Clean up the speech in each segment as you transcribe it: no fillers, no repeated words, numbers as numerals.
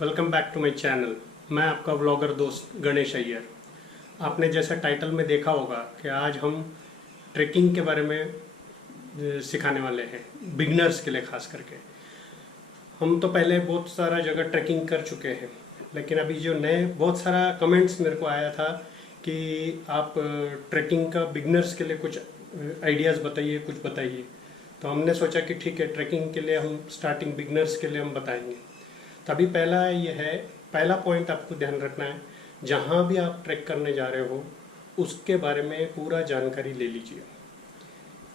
Welcome back to my channel. मैं आपका vlogger दोस्त गणेश अय्यर। आपने जैसा टाइटल में देखा होगा कि आज हम ट्रैकिंग के बारे में सिखाने वाले हैं, बिगनर्स के लिए खास करके। हम तो पहले बहुत सारा जगह ट्रैकिंग कर चुके हैं, लेकिन अभी जो नए बहुत सारा कमेंट्स मेरे को आया था कि आप ट्रैकिंग का बिगनर्स के लिए कुछ आइडियाज़ बताइए, कुछ बताइए। तो हमने सोचा कि ठीक है, ट्रैकिंग के लिए हम स्टार्टिंग बिगनर्स के लिए हम बताएंगे। तभी पहला पॉइंट आपको ध्यान रखना है, जहाँ भी आप ट्रैक करने जा रहे हो उसके बारे में पूरा जानकारी ले लीजिए।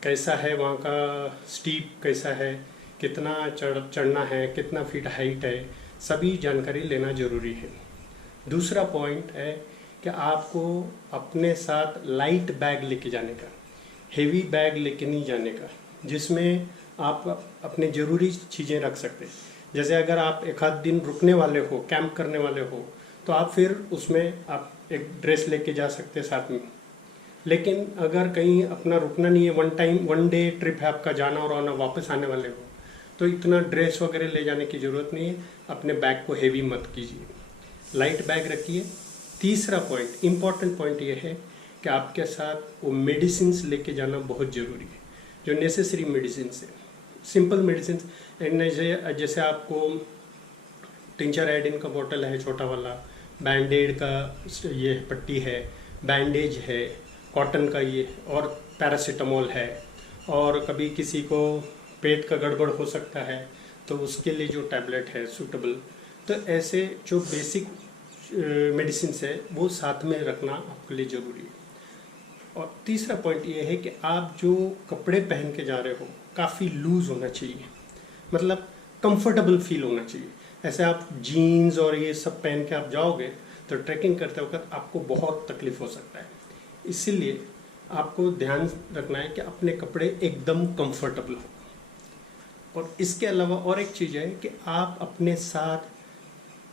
कैसा है वहाँ का स्टीप, कैसा है, कितना चढ़ना है, कितना फीट हाइट है, सभी जानकारी लेना ज़रूरी है। दूसरा पॉइंट है कि आपको अपने साथ लाइट बैग लेके जाने का, हेवी बैग लेके नहीं जाने का, जिसमें आप अपने ज़रूरी चीज़ें रख सकते हैं। जैसे अगर आप एक आध दिन रुकने वाले हो, कैंप करने वाले हो, तो आप फिर उसमें आप एक ड्रेस लेके जा सकते हैं साथ में। लेकिन अगर कहीं अपना रुकना नहीं है, वन डे ट्रिप है आपका, जाना और आना, वापस आने वाले हो, तो इतना ड्रेस वगैरह ले जाने की ज़रूरत नहीं है। अपने बैग को हेवी मत कीजिए, लाइट बैग रखिए। तीसरा पॉइंट, इम्पॉर्टेंट पॉइंट ये है कि आपके साथ वो मेडिसिन्स लेके जाना बहुत ज़रूरी है, जो नेसेसरी मेडिसिन्स है, सिंपल मेडिसिन। जैसे आपको 3-4 आयोडीन का बोतल है छोटा वाला, बैंडेड का ये पट्टी है, बैंडेज है, कॉटन का ये, और पैरासीटामोल है, और कभी किसी को पेट का गड़बड़ हो सकता है तो उसके लिए जो टैबलेट है सूटेबल। तो ऐसे जो बेसिक मेडिसिन है वो साथ में रखना आपके लिए ज़रूरी है। और तीसरा पॉइंट ये है कि आप जो कपड़े पहन के जा रहे हो काफ़ी लूज़ होना चाहिए, मतलब कंफर्टेबल फील होना चाहिए। ऐसे आप जीन्स और ये सब पहन के आप जाओगे तो ट्रैकिंग करते वक्त आपको बहुत तकलीफ हो सकता है। इसीलिए आपको ध्यान रखना है कि अपने कपड़े एकदम कंफर्टेबल हो। और इसके अलावा और एक चीज़ है कि आप अपने साथ,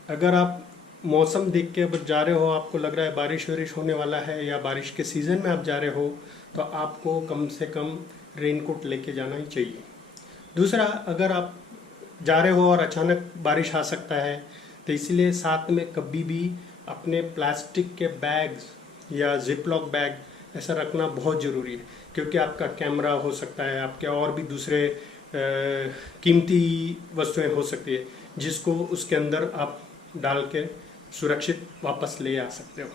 अगर आप मौसम देख के अब जा रहे हो, आपको लग रहा है बारिश वारिश होने वाला है या बारिश के सीज़न में आप जा रहे हो, तो आपको कम से कम रेनकोट लेके जाना ही चाहिए। दूसरा, अगर आप जा रहे हो और अचानक बारिश आ सकता है, तो इसलिए साथ में कभी भी अपने प्लास्टिक के बैग्स या जिपलॉक बैग ऐसा रखना बहुत ज़रूरी है, क्योंकि आपका कैमरा हो सकता है, आपके और भी दूसरे कीमती वस्तुएं हो सकती है, जिसको उसके अंदर आप डाल के सुरक्षित वापस ले आ सकते हो।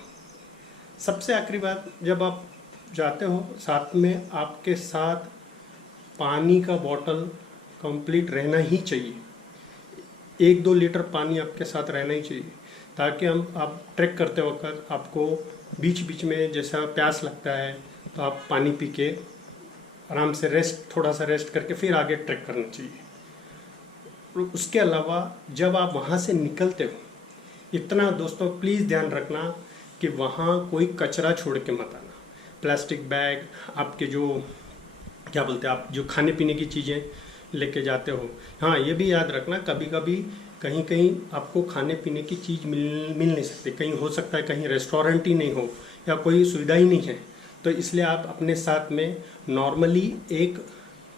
सबसे आखिरी बात, जब आप जाते हो साथ में आपके साथ पानी का बोतल कंप्लीट रहना ही चाहिए। 1-2 लीटर पानी आपके साथ रहना ही चाहिए, ताकि आप ट्रैक करते वक्त आपको बीच बीच में जैसा प्यास लगता है तो आप पानी पी के आराम से थोड़ा सा रेस्ट करके फिर आगे ट्रैक करना चाहिए। उसके अलावा जब आप वहाँ से निकलते हो, इतना दोस्तों प्लीज़ ध्यान रखना कि वहाँ कोई कचरा छोड़ के मत आना। प्लास्टिक बैग, आपके जो क्या बोलते हैं, आप जो खाने पीने की चीज़ें लेके जाते हो, हाँ ये भी याद रखना, कभी कभी कहीं कहीं आपको खाने पीने की चीज़ मिल नहीं सकती। कहीं हो सकता है कहीं रेस्टोरेंट ही नहीं हो या कोई सुविधा ही नहीं है, तो इसलिए आप अपने साथ में नॉर्मली एक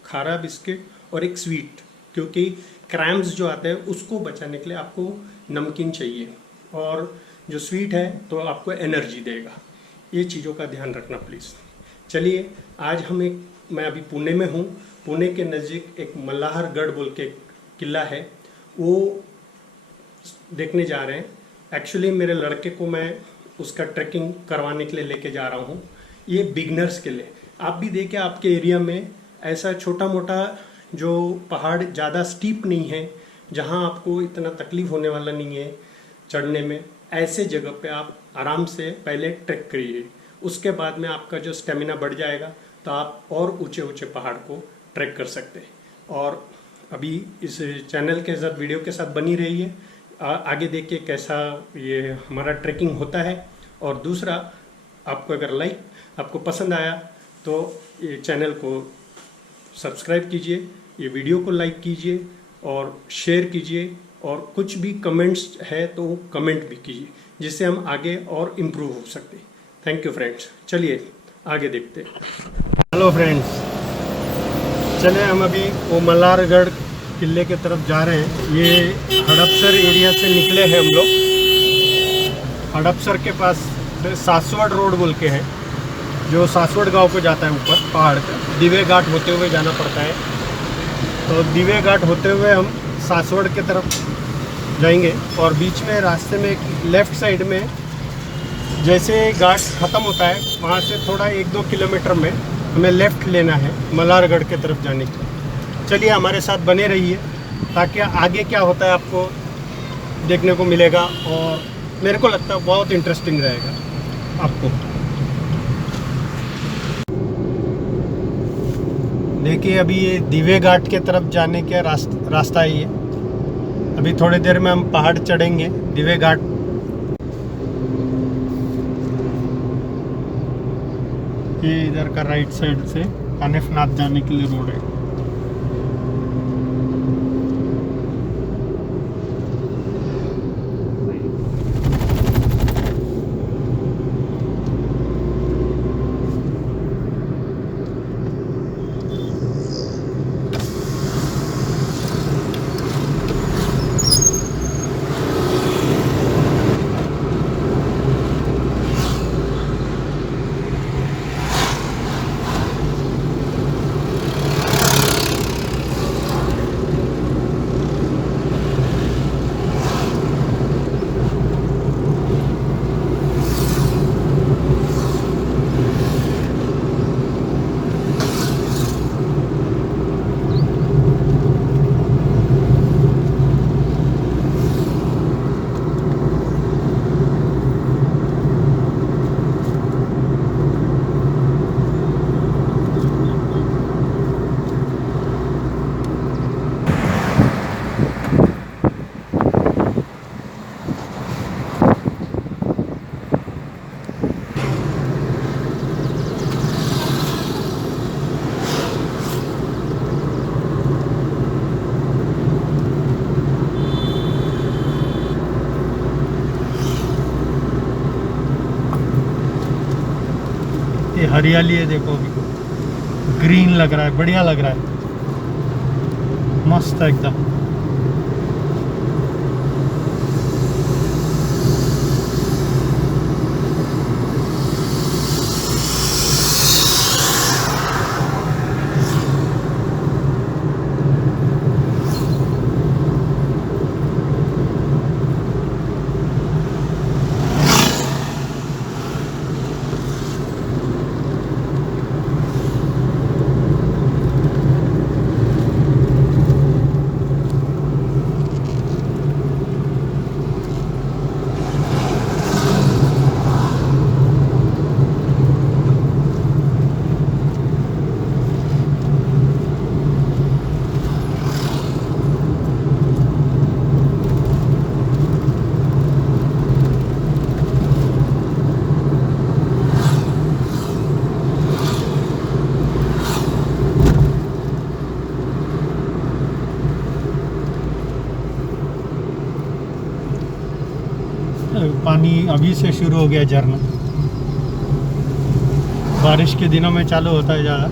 खारा बिस्किट और एक स्वीट, क्योंकि क्रैम्प्स जो आते हैं उसको बचाने के लिए आपको नमकीन चाहिए, और जो स्वीट है तो आपको एनर्जी देगा। ये चीज़ों का ध्यान रखना प्लीज़। चलिए, आज मैं अभी पुणे में हूँ। पुणे के नज़दीक एक मल्हारगढ़ बोल के किला है, वो देखने जा रहे हैं। एक्चुअली मेरे लड़के को मैं उसका ट्रैकिंग करवाने के लिए लेके जा रहा हूँ। ये बिगनर्स के लिए, आप भी देखें आपके एरिया में ऐसा छोटा मोटा जो पहाड़ ज़्यादा स्टीप नहीं है, जहाँ आपको इतना तकलीफ होने वाला नहीं है चढ़ने में, ऐसे जगह पे आप आराम से पहले ट्रैक करिए। उसके बाद में आपका जो स्टेमिना बढ़ जाएगा तो आप और ऊंचे ऊंचे पहाड़ को ट्रैक कर सकते हैं। और अभी इस चैनल के साथ, वीडियो के साथ बनी रहिए, आगे देखिए कैसा ये हमारा ट्रैकिंग होता है। और दूसरा, आपको अगर आपको पसंद आया तो ये चैनल को सब्सक्राइब कीजिए, ये वीडियो को लाइक कीजिए और शेयर कीजिए, और कुछ भी कमेंट्स है तो कमेंट भी कीजिए, जिससे हम आगे और इम्प्रूव हो सकते हैं। Thank you friends. चलिए आगे देखते हैं। हेलो फ्रेंड्स, चले हम अभी वो मल्हारगढ़ किले की तरफ जा रहे हैं। ये हड़पसर एरिया से निकले हैं हम लोग। हड़पसर के पास सासवड़ रोड बोल के है, जो सासवड़ गांव को जाता है ऊपर पहाड़ पे। दिवे घाट होते हुए जाना पड़ता है। तो दिवे घाट होते हुए हम सासवड़ की तरफ जाएंगे और बीच में रास्ते में एक लेफ़्ट साइड में जैसे घाट ख़त्म होता है वहाँ से थोड़ा 1-2 किलोमीटर में हमें लेफ़्ट लेना है मल्हारगढ़ की तरफ जाने के। चलिए हमारे साथ बने रहिए ताकि आगे क्या होता है आपको देखने को मिलेगा, और मेरे को लगता है बहुत इंटरेस्टिंग रहेगा आपको। देखिए अभी ये दिवे घाट के तरफ जाने का रास्ता है ये। अभी थोड़ी देर में हम पहाड़ चढ़ेंगे दिवे घाट। ये इधर का राइट साइड से कानिफनाथ जाने के लिए रोड है। ये हरियाली है, देखो अभी ग्रीन लग रहा है, बढ़िया लग रहा है, मस्त है एकदम। पानी अभी से शुरू हो गया झरना, बारिश के दिनों में चालू होता है ज़्यादा।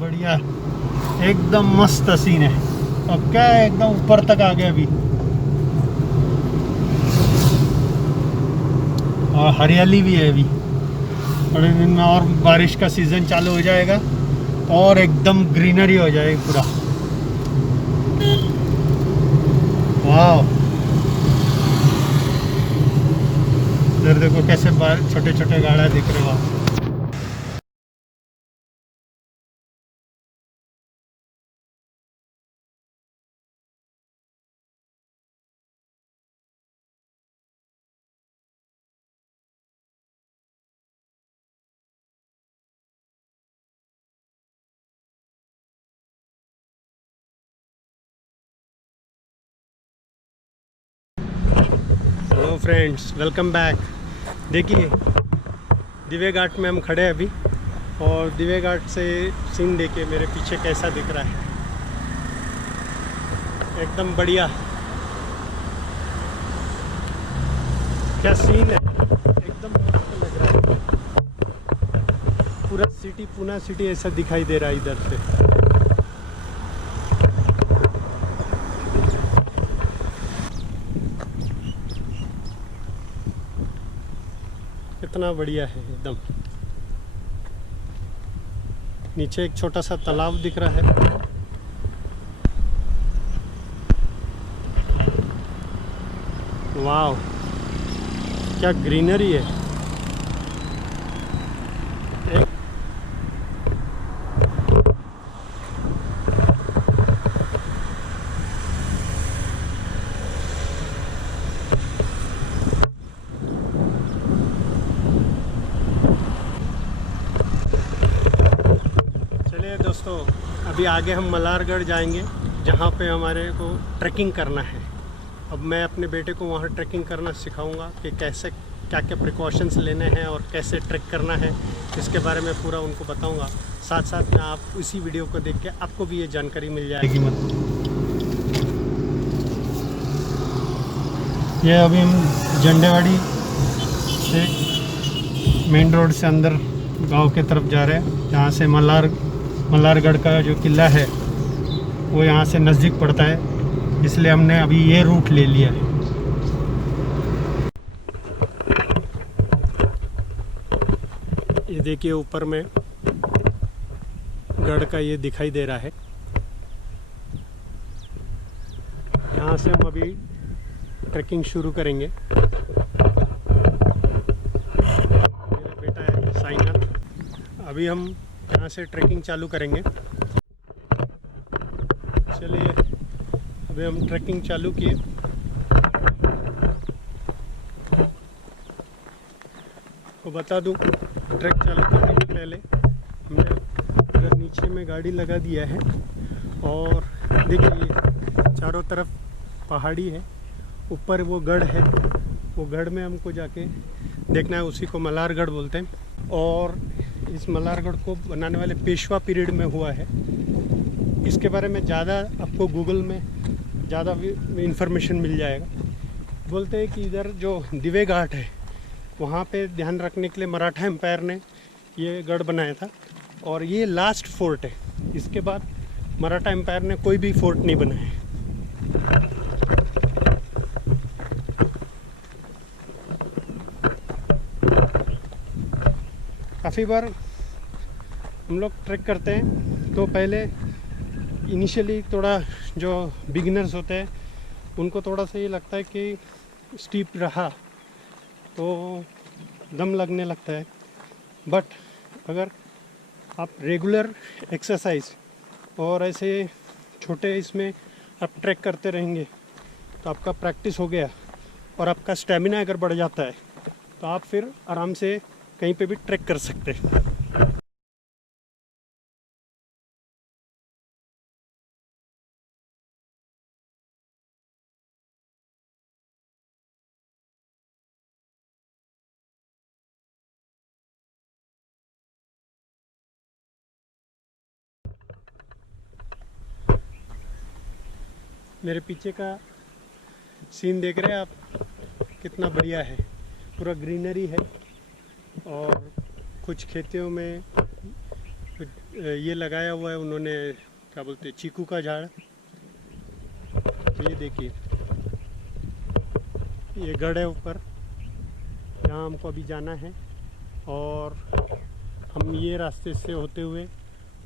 बढ़िया एकदम मस्त सीन है। अब क्या है, एकदम ऊपर तक आ गया अभी, और हरियाली भी है अभी। थोड़े दिन में और बारिश का सीज़न चालू हो जाएगा और एकदम ग्रीनरी हो जाएगी पूरा। वाह इधर देखो कैसे बाहर छोटे छोटे गाड़ा दिख रहे हो। Hello friends, welcome back. देखिए दिवे घाट में हम खड़े हैं अभी, और दिवे घाट से सीन देखिए मेरे पीछे कैसा दिख रहा है, एकदम बढ़िया। क्या सीन है, एकदम मस्त लग रहा है। पूरा सिटी, पूना सिटी ऐसा दिखाई दे रहा है इधर से। कितना बढ़िया है एकदम। नीचे एक छोटा सा तालाब दिख रहा है। वाव, क्या ग्रीनरी है। चलिए दोस्तों, अभी आगे हम मल्हारगढ़ जाएंगे, जहाँ पे हमारे को ट्रैकिंग करना है। अब मैं अपने बेटे को वहाँ ट्रैकिंग करना सिखाऊंगा कि कैसे क्या क्या प्रिकॉशंस लेने हैं और कैसे ट्रैक करना है, इसके बारे में पूरा उनको बताऊंगा। साथ साथ में आप इसी वीडियो को देख के आपको भी ये जानकारी मिल जाएगी। ये अभी हम झंडेवाड़ी से मेन रोड से अंदर गांव के तरफ जा रहे हैं, जहाँ से मल्हारगढ़ का जो किला है वो यहाँ से नज़दीक पड़ता है, इसलिए हमने अभी ये रूट ले लिया है। ये देखिए ऊपर में गढ़ का ये दिखाई दे रहा है। यहाँ से हम अभी ट्रैकिंग शुरू करेंगे। मेरा बेटा है साइनाथ। अभी हम यहाँ से ट्रैकिंग चालू करेंगे। चलिए अभी हम ट्रैकिंग चालू किए। तो बता दूं, ट्रैक चालू करने के पहले हमने इधर नीचे में गाड़ी लगा दिया है, और देखिए चारों तरफ पहाड़ी है, ऊपर वो गढ़ है। वो गढ़ में हमको जाके देखना है, उसी को मल्हारगढ़ बोलते हैं। और इस मल्हारगढ़ को बनाने वाले पेशवा पीरियड में हुआ है। इसके बारे में ज़्यादा आपको गूगल में ज़्यादा इंफॉर्मेशन मिल जाएगा। बोलते हैं कि इधर जो दिवे घाट है वहाँ पे ध्यान रखने के लिए मराठा एम्पायर ने ये गढ़ बनाया था, और ये लास्ट फोर्ट है। इसके बाद मराठा एम्पायर ने कोई भी फोर्ट नहीं बनाया है। काफ़ी बार हम लोग ट्रैक करते हैं तो पहले इनिशियली थोड़ा जो बिगिनर्स होते हैं उनको थोड़ा सा ये लगता है कि स्टीप रहा तो दम लगने लगता है। बट अगर आप रेगुलर एक्सरसाइज और ऐसे छोटे इसमें आप ट्रैक करते रहेंगे तो आपका प्रैक्टिस हो गया और आपका स्टेमिना अगर बढ़ जाता है तो आप फिर आराम से कहीं पे भी ट्रैक कर सकते हैं। मेरे पीछे का सीन देख रहे हैं आप, कितना बढ़िया है। पूरा ग्रीनरी है, और कुछ खेतों में ये लगाया हुआ है उन्होंने, क्या बोलते हैं, चीकू का झाड़। ये देखिए ये गढ़ है ऊपर, यहाँ हमको अभी जाना है, और हम ये रास्ते से होते हुए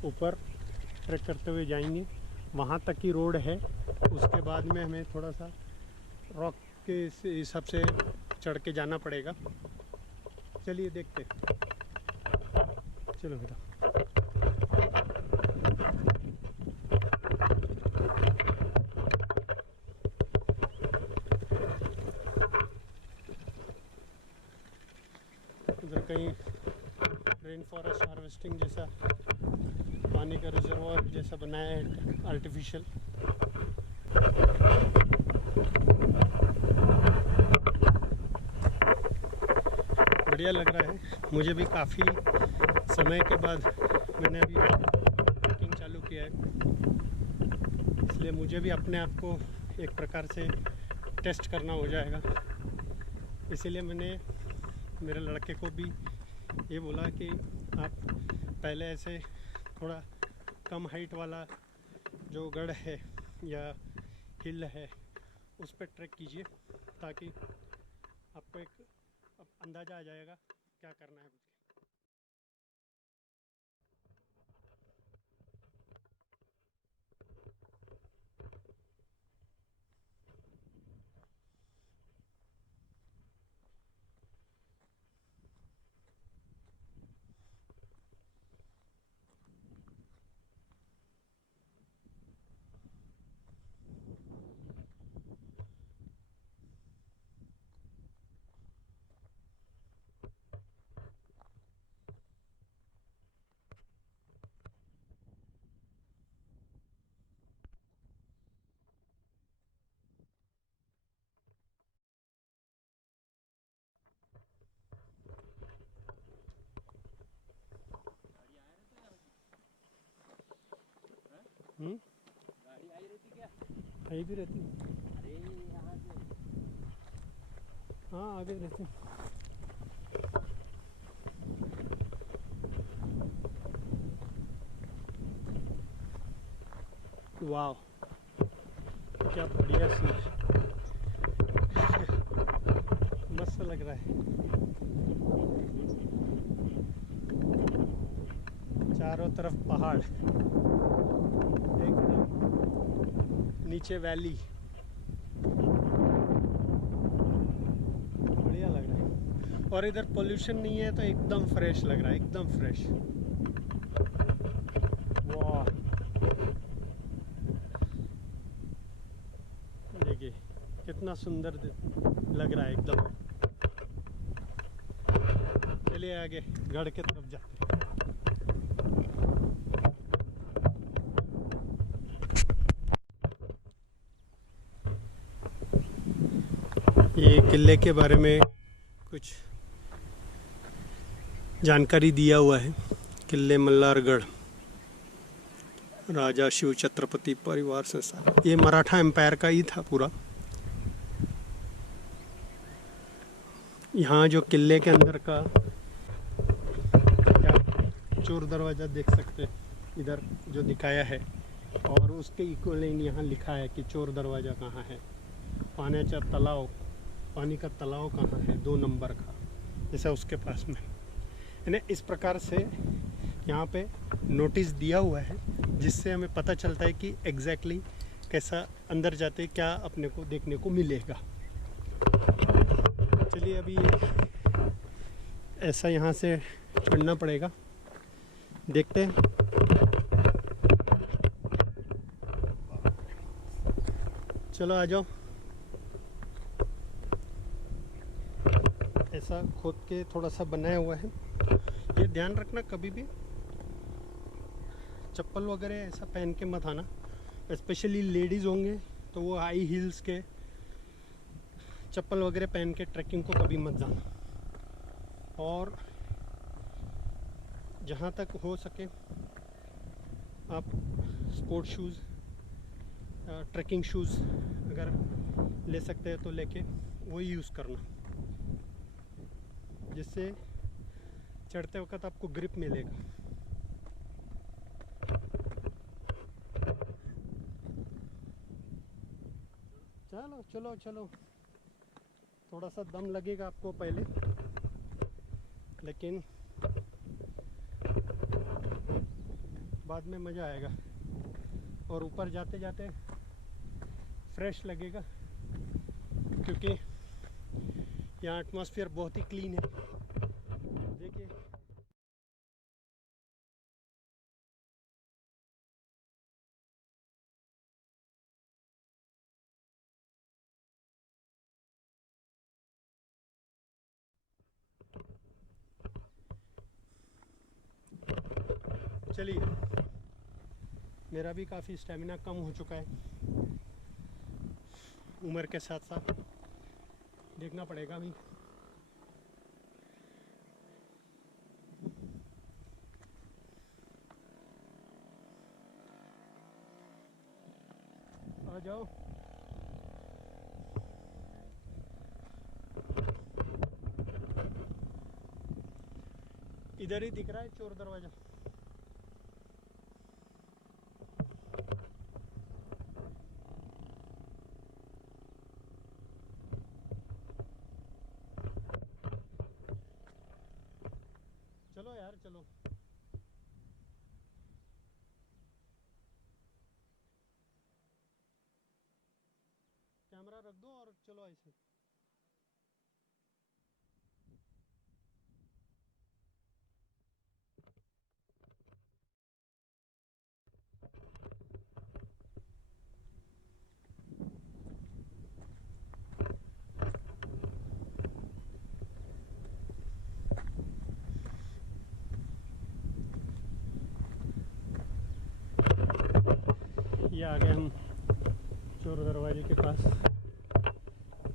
ऊपर ट्रैक करते हुए जाएंगे। वहाँ तक की रोड है, उसके बाद में हमें थोड़ा सा रॉक के हिसाब से चढ़ के जाना पड़ेगा। चलिए देखते हैं। चलो बेटा। उधर कहीं रेन फॉरेस्ट हार्वेस्टिंग जैसा पानी का रिजर्वायर जैसा बनाया है आर्टिफिशियल। बढ़िया लग रहा है। मुझे भी काफ़ी समय के बाद मैंने अभी ट्रैकिंग चालू किया है, इसलिए मुझे भी अपने आप को एक प्रकार से टेस्ट करना हो जाएगा। इसीलिए मैंने मेरे लड़के को भी ये बोला कि आप पहले ऐसे थोड़ा कम हाइट वाला जो गढ़ है या हिल है उस पर ट्रैक कीजिए, ताकि आपको एक अंदाज़ा आ जाएगा क्या करना है। गाड़ी आई रहती क्या? आई भी रहती। अरे यहाँ से हाँ आगे रहती। वाह क्या बढ़िया सीन है। मस्त लग रहा है। चारों तरफ पहाड़, एकदम नीचे वैली। बढ़िया लग रहा है। और इधर पोल्यूशन नहीं है तो एकदम फ्रेश लग रहा है, एकदम फ्रेश। वाह देखिए कितना सुंदर लग रहा है एकदम। चलिए आगे गढ़ के तरफ जाते हैं। ये किले के बारे में कुछ जानकारी दिया हुआ है। किले मल्हारगढ़, राजा शिव छत्रपति परिवार संस्थान। ये मराठा एम्पायर का ही था पूरा। यहाँ जो किले के अंदर का क्या चोर दरवाज़ा देख सकते हैं, इधर जो दिखाया है, और उसके इक्वलेंट यहाँ लिखा है कि चोर दरवाज़ा कहाँ है। पाण्याचा तालाव, पानी का तालाव कहाँ है 2 नंबर का, जैसा उसके पास में। यानी इस प्रकार से यहाँ पे नोटिस दिया हुआ है, जिससे हमें पता चलता है कि एग्जैक्टली कैसा अंदर जाते क्या अपने को देखने को मिलेगा। चलिए अभी ऐसा यहाँ से चढ़ना पड़ेगा, देखते हैं। चलो आ जाओ। ऐसा खोद के थोड़ा सा बनाया हुआ है। ये ध्यान रखना कभी भी चप्पल वगैरह ऐसा पहन के मत आना। स्पेशली लेडीज़ होंगे तो वो हाई हील्स के चप्पल वगैरह पहन के ट्रैकिंग को कभी मत जाना। और जहाँ तक हो सके आप स्पोर्ट शूज़, ट्रैकिंग शूज़ अगर ले सकते हैं तो लेके वही यूज़ करना, जिससे चढ़ते वक्त आपको ग्रिप मिलेगा। चलो चलो चलो, थोड़ा सा दम लगेगा आपको पहले, लेकिन बाद में मज़ा आएगा। और ऊपर जाते जाते फ्रेश लगेगा, क्योंकि यहाँ एटमॉस्फेयर बहुत ही क्लीन है। देखिए चलिए, मेरा भी काफ़ी स्टेमिना कम हो चुका है उम्र के साथ साथ, देखना पड़ेगा अभी। आ जाओ। इधर ही दिख रहा है चोर दरवाजा। चलो यार चलो। कैमरा रख दो और चलो ऐसे। ये आ गए हम चोर दरवाजे के पास।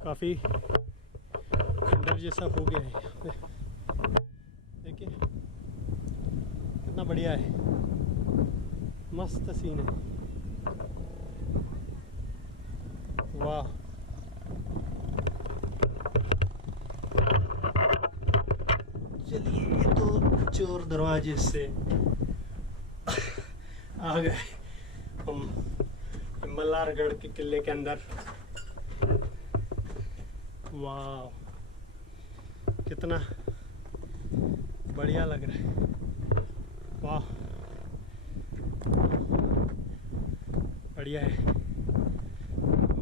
काफ़ी खंडर जैसा हो गया है यहाँ पे। देखिए कितना बढ़िया है, मस्त सीन है। वाह, चलिए ये तो चोर दरवाजे से आ गए हम मल्हारगढ़ के किले के अंदर। वाह, कितना बढ़िया लग रहा है। वाह, बढ़िया है,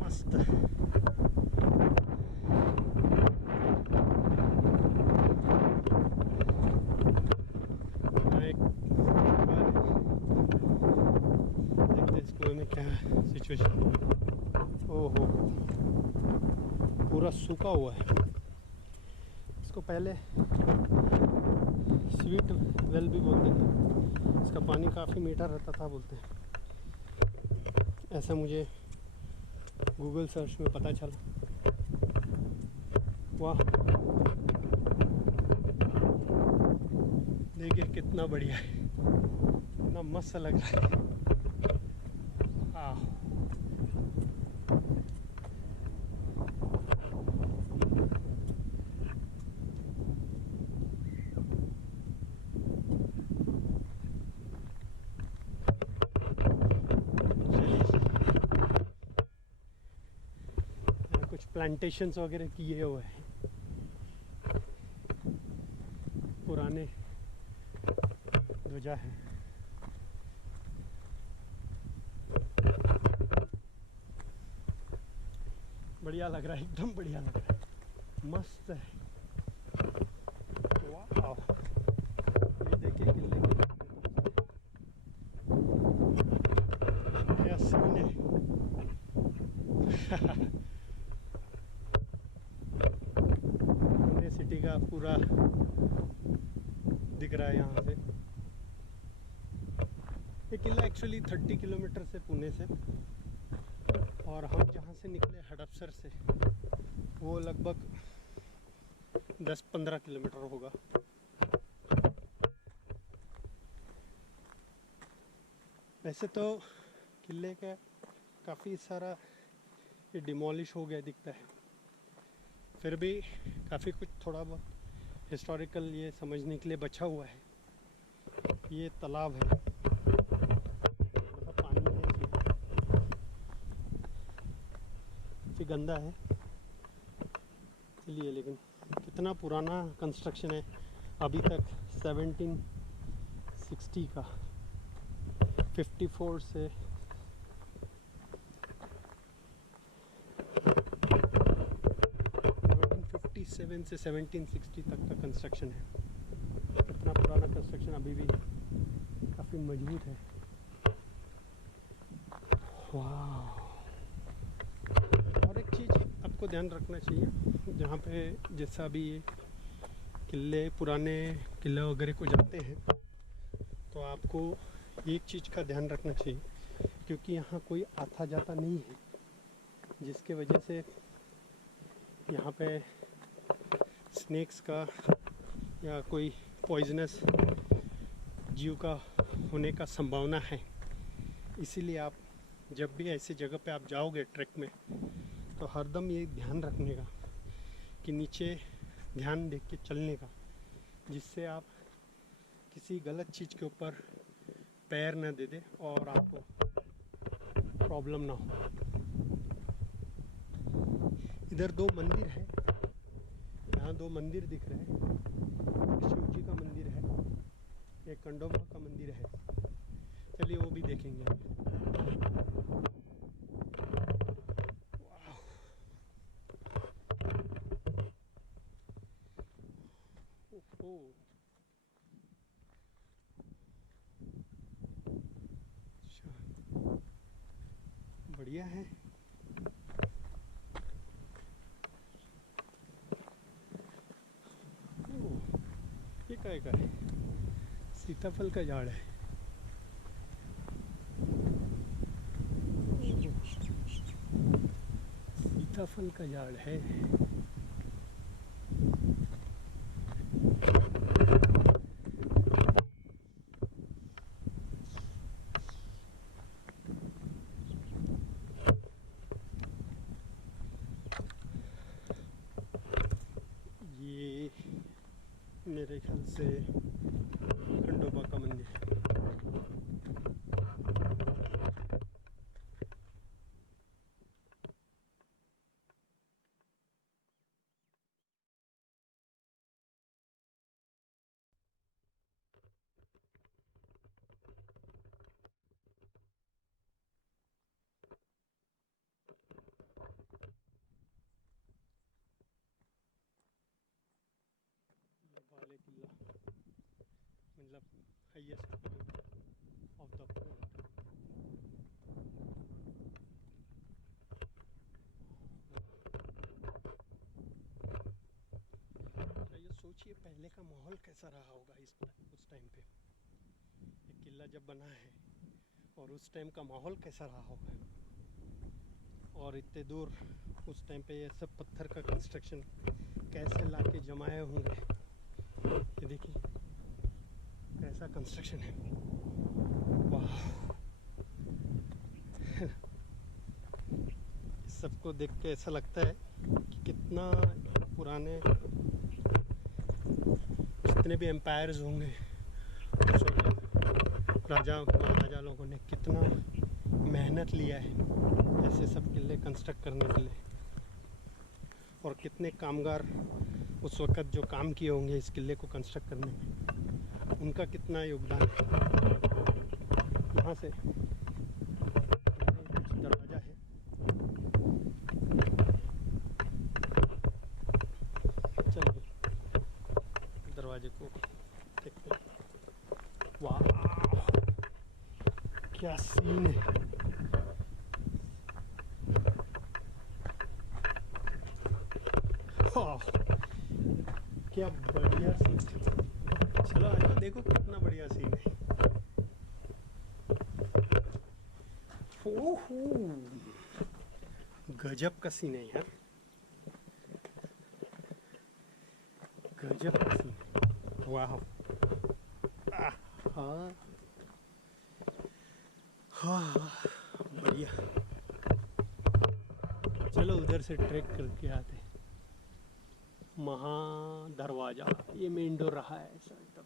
मस्त। यहाँ एक कुआं है, देखते हैं इस कुएं में क्या सिचुएशन। ओहो, पूरा सूखा हुआ है। इसको पहले स्वीट वेल भी बोलते थे। इसका पानी काफ़ी मीठा रहता था बोलते हैं, ऐसा मुझे गूगल सर्च में पता चला। वाह, देखिए कितना बढ़िया है, कितना मस्त लग रहा है। आह, कुछ प्लांटेशंस वगैरह किए हुए हैं, पुराने ध्वजा है। बढ़िया लग रहा है, एकदम बढ़िया लग रहा है, मस्त है। वाह, ये देखिए किले क्या सीन है। पुणे सिटी का पूरा दिख रहा है यहाँ से। ये किला एक्चुअली 30 किलोमीटर से पुणे से, और हम जहाँ से निकले हड़पसर से वो लगभग 10-15 किलोमीटर होगा। वैसे तो किले का काफ़ी सारा ये डिमोलिश हो गया दिखता है, फिर भी काफ़ी कुछ थोड़ा बहुत हिस्टोरिकल ये समझने के लिए बचा हुआ है। ये तालाब है, थोड़ा पानी है इसमें, काफ़ी गंदा है। चलिए, लेकिन कितना पुराना कंस्ट्रक्शन है, अभी तक 1760 का, 54 से 1757 17 से 1760 तक का कंस्ट्रक्शन है। इतना पुराना कंस्ट्रक्शन अभी भी काफ़ी मजबूत है। वाह। और एक चीज़ आपको ध्यान रखना चाहिए, जहाँ पे जैसा अभी ये किले, पुराने किले वगैरह को जाते हैं, तो आपको एक चीज़ का ध्यान रखना चाहिए, क्योंकि यहाँ कोई आता जाता नहीं है, जिसके वजह से यहाँ पे स्नेक्स का या कोई पॉइजनस जीव का होने का संभावना है। इसीलिए आप जब भी ऐसी जगह पे आप जाओगे ट्रैक में, तो हरदम ये ध्यान रखने का कि नीचे ध्यान देख के चलने का, जिससे आप किसी गलत चीज़ के ऊपर पैर न दे दे और आपको प्रॉब्लम ना हो। इधर 2 मंदिर है, यहाँ 2 मंदिर दिख रहे हैं। एक शिव जी का मंदिर है, एक खंडोबा का मंदिर है। चलिए वो भी देखेंगे। वाह। ओहो, अच्छा, बढ़िया है। ये काय का है? सीताफल का झाड़ है। सीताफल का झाड़ है। ये मेरे ख्याल से खंडोबा का मंदिर है। ये बाले किला मतलब highest point of the fort. ये सोचिए पहले का माहौल कैसा रहा होगा उस टाइम पे। ये किला जब बना है और उस टाइम का माहौल कैसा रहा होगा, और इतने दूर उस टाइम पे ये सब पत्थर का कंस्ट्रक्शन कैसे लाके जमाए होंगे। ये देखिए कैसा कंस्ट्रक्शन है। वाह। इस सबको देख के ऐसा लगता है कि कितना पुराने जितने भी एम्पायर्स होंगे उस वक्त राजा महाराजा लोगों ने कितना मेहनत लिया है ऐसे सब किले कंस्ट्रक्ट करने के लिए, और कितने कामगार उस वक्त जो काम किए होंगे इस किले को कंस्ट्रक्ट करने में, उनका कितना योगदान है। यहाँ से कुछ दरवाज़ा है, चलिए दरवाजे को देखते हैं। वाह क्या सीन है। क्या बढ़िया सीन। चलो आ जाओ, देखो कितना बढ़िया सीन है। ओहो गजब का सीन है यार, गजब का सीन। वाह। हाँ हाँ बढ़िया। चलो उधर से ट्रैक करके आते। महा दरवाजा, ये मेन डोर रहा है ऐसा एकदम।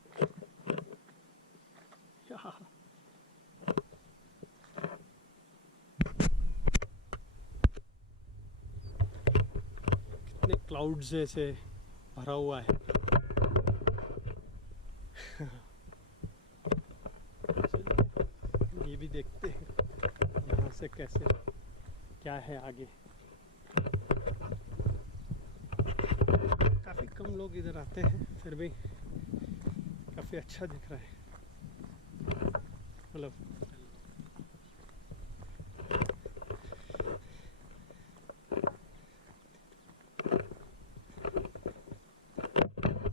कितने क्लाउड्स ऐसे भरा हुआ है। ये भी देखते हैं यहाँ से कैसे क्या है आगे। हम लोग इधर आते हैं फिर भी काफ़ी अच्छा दिख रहा है। मतलब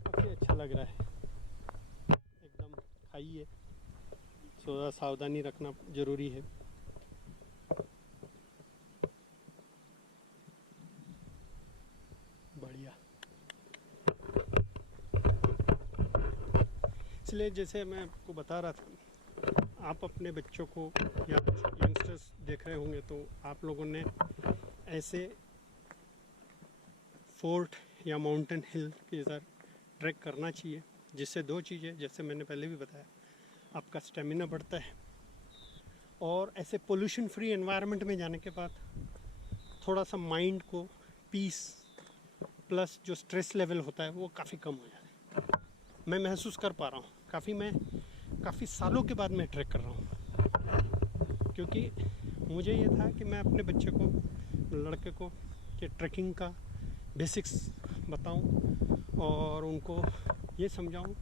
काफ़ी अच्छा लग रहा है। एकदम खाई है, थोड़ा सावधानी रखना ज़रूरी है। बढ़िया। इसलिए जैसे मैं आपको बता रहा था, आप अपने बच्चों को या यंगस्टर्स देख रहे होंगे तो आप लोगों ने ऐसे फोर्ट या माउंटेन हिल के इधर ट्रैक करना चाहिए, जिससे दो चीज़ें, जैसे मैंने पहले भी बताया, आपका स्टेमिना बढ़ता है और ऐसे पोल्यूशन फ्री एनवायरनमेंट में जाने के बाद थोड़ा सा माइंड को पीस प्लस जो स्ट्रेस लेवल होता है वो काफ़ी कम हो जाता है। मैं महसूस कर पा रहा हूँ, मैं काफ़ी सालों के बाद मैं ट्रैक कर रहा हूँ, क्योंकि मुझे ये था कि मैं अपने बच्चे को, लड़के को, कि ट्रैकिंग का बेसिक्स बताऊं और उनको ये समझाऊं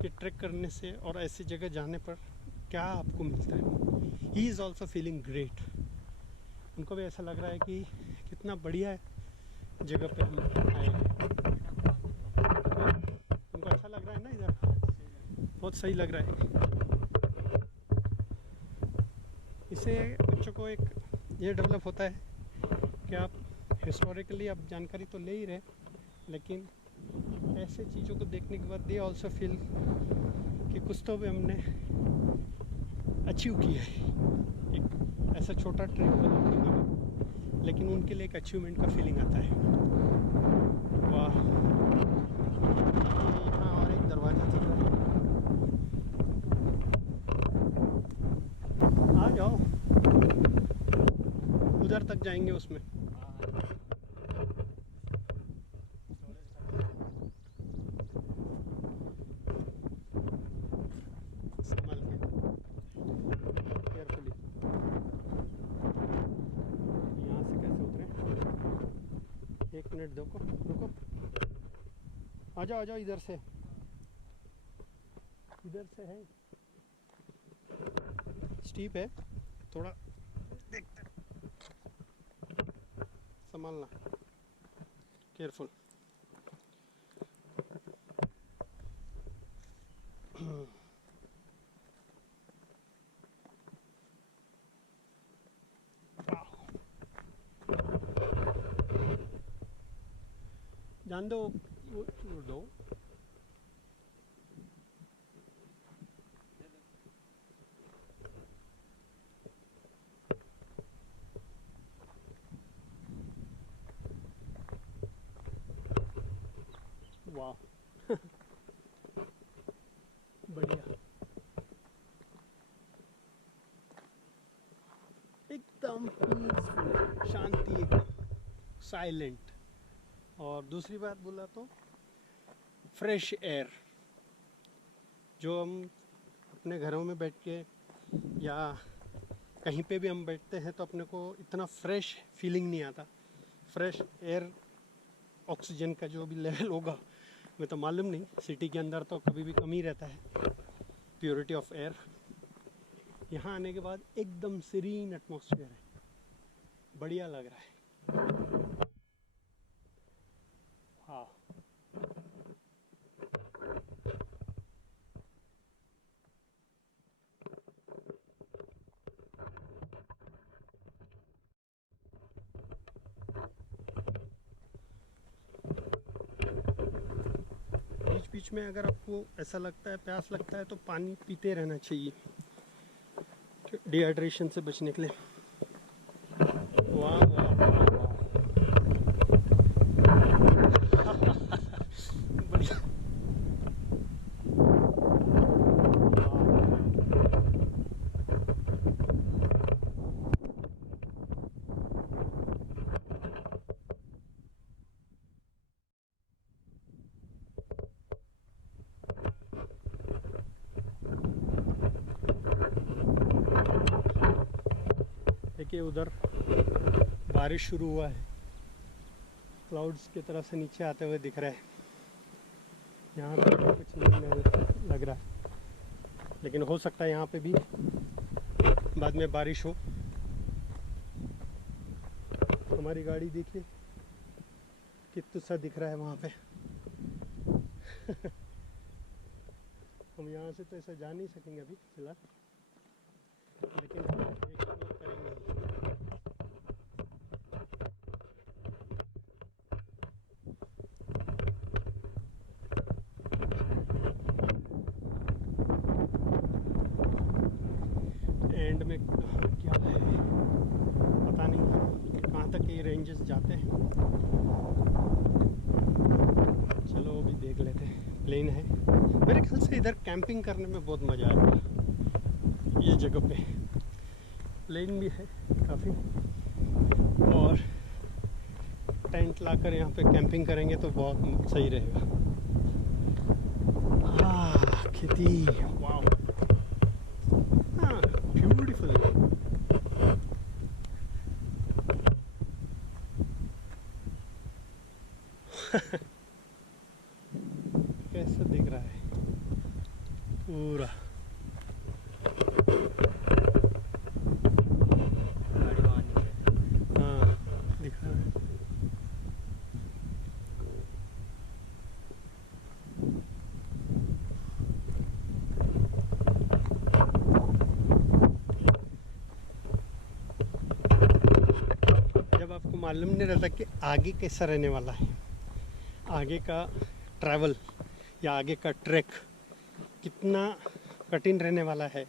कि ट्रैक करने से और ऐसी जगह जाने पर क्या आपको मिलता है। He is also feeling great. उनको भी ऐसा लग रहा है कि कितना बढ़िया जगह पे हम आए हैं। उनको अच्छा लग रहा है ना, इधर बहुत सही लग रहा है। इससे बच्चों को एक ये डेवलप होता है कि आप हिस्टोरिकली आप जानकारी तो ले ही रहे, लेकिन ऐसे चीज़ों को देखने के बाद दे ऑल्सो फील कि कुछ तो भी हमने अचीव किया है। एक ऐसा छोटा ट्रिप बना, लेकिन उनके लिए एक अचीवमेंट का फीलिंग आता है। वाह, यहाँ और एक दरवाज़ा दिख रहा है, आ जाओ, उधर तक जाएंगे उसमें। संभाल के, केयरफुली। यहाँ से कैसे उतरे? 1 मिनट देखो, रुको, आ जाओ आ जाओ, इधर से है, स्टीप है थोड़ा, देखते संभालना, केयरफुल। जान दो, वो दो। वाह बढ़िया, एकदम पीसफुल, शांति, एकदम साइलेंट। और दूसरी बात बोला तो फ्रेश एयर। जो हम अपने घरों में बैठ के या कहीं पे भी हम बैठते हैं तो अपने को इतना फ्रेश फीलिंग नहीं आता। फ्रेश एयर, ऑक्सीजन का जो भी लेवल होगा मैं तो मालूम नहीं, सिटी के अंदर तो कभी भी कम ही रहता है प्योरिटी ऑफ एयर। यहाँ आने के बाद एकदम सीरीन एटमॉस्फेयर है, बढ़िया लग रहा है। हाँ, बीच बीच में अगर आपको ऐसा लगता है, प्यास लगता है, तो पानी पीते रहना चाहिए डिहाइड्रेशन से बचने के लिए। वाह वाह वाह वाह, बढ़िया। देखिए उधर बारिश शुरू हुआ है, क्लाउड्स की तरफ से नीचे आते हुए दिख रहा है। यहाँ पे भी कुछ नहीं लग रहा है, लेकिन हो सकता है यहाँ पे भी बाद में बारिश हो। हमारी गाड़ी देखिए कितना सा दिख रहा है वहाँ पे। हम यहाँ से तो ऐसा जा नहीं सकेंगे अभी फिलहाल, लेकिन एक्सप्लोर करेंगे। एंड में क्या है पता नहीं, कहाँ तक ये रेंजेस जाते हैं। चलो अभी देख लेते हैं। प्लेन है, मेरे ख्याल से इधर कैंपिंग करने में बहुत मज़ा आएगा। ये जगह पे प्लेन भी है काफ़ी, और टेंट लाकर यहाँ पे कैंपिंग करेंगे तो बहुत सही रहेगा। हाँ खेती, वाह, हाँ ब्यूटीफुल। कैसा दिख रहा है पूरा। गाड़ी वहाँ नहीं है। हाँ दिख रहा है। जब आपको मालूम नहीं रहता कि आगे कैसा रहने वाला है, आगे का ट्रैवल या आगे का ट्रैक कितना कठिन रहने वाला है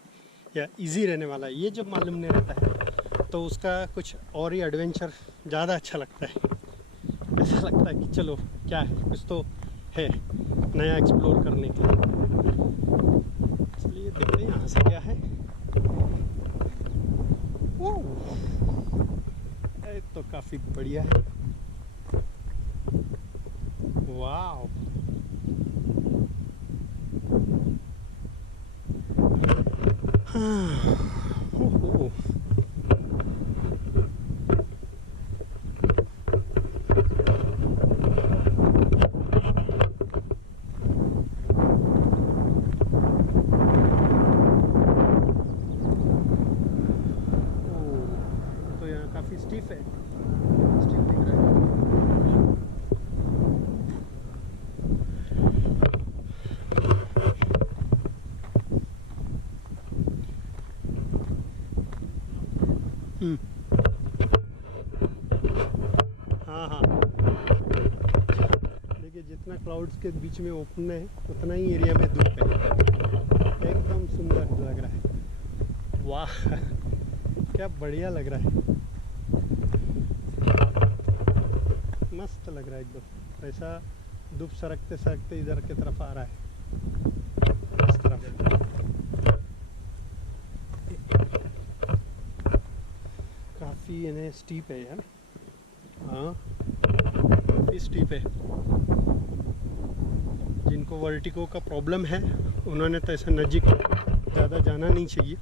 या इजी रहने वाला है, ये जब मालूम नहीं रहता है तो उसका कुछ और ही एडवेंचर ज़्यादा अच्छा लगता है। ऐसा लगता है कि चलो क्या है, कुछ तो है नया एक्सप्लोर करने के लिए। चलिए देखते हैं यहाँ से क्या है। ओह, ये तो काफ़ी बढ़िया है। वाह, हाँ, ओह, तो यहाँ काफ़ी स्टीफ है, स्टीफ दिख रहा है। हाँ हाँ, देखिए जितना क्लाउड्स के बीच में ओपन है उतना ही एरिया में धूप है। एकदम सुंदर लग रहा है। वाह, क्या बढ़िया लग रहा है, मस्त लग रहा है एकदम। ऐसा धूप सरकते सरकते इधर की तरफ आ रहा है, इस तरफ। काफ़ी इन्हें स्टीप है यार, हाँ काफ़ी स्टीप है। जिनको वर्टिगो का प्रॉब्लम है उन्होंने तो ऐसा नज़दीक ज़्यादा जाना नहीं चाहिए।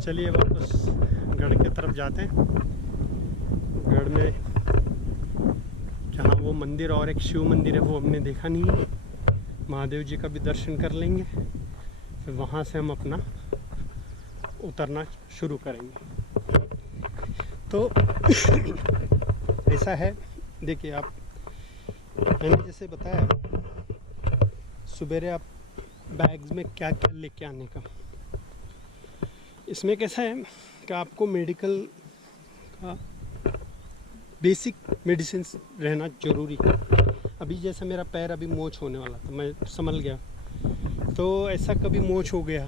चलिए वापस गढ़ के तरफ जाते हैं। गढ़ में जहाँ वो मंदिर और एक शिव मंदिर है वो हमने देखा नहीं है, महादेव जी का भी दर्शन कर लेंगे, फिर वहाँ से हम अपना उतरना शुरू करेंगे। तो ऐसा है, देखिए आप, मैंने जैसे बताया सुबेरे आप बैग्स में क्या क्या लेके आने का। इसमें कैसा है कि आपको मेडिकल का बेसिक मेडिसिन रहना ज़रूरी है। अभी जैसे मेरा पैर अभी मोच होने वाला था, मैं संभल गया, तो ऐसा कभी मोच हो गया